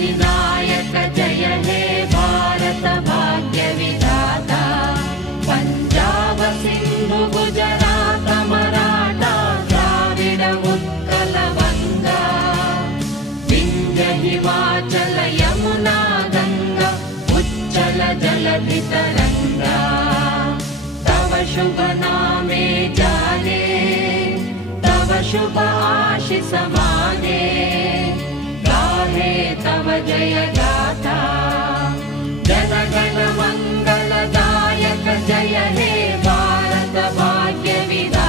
अधिनायक जय हे भारत भाग्य विधाता पंजाब सिंधु गुजरात मराठा द्राविड उत्कल गंगा विंध्य हिमाचल यमुना गंगा उच्चल जलधि तरंगा तव शुभ नामे जाने तव शुभ आशीष माने गाहे तव जय गाथा जन गण मंगलदायक जय हे भारत भाग्य विधाता।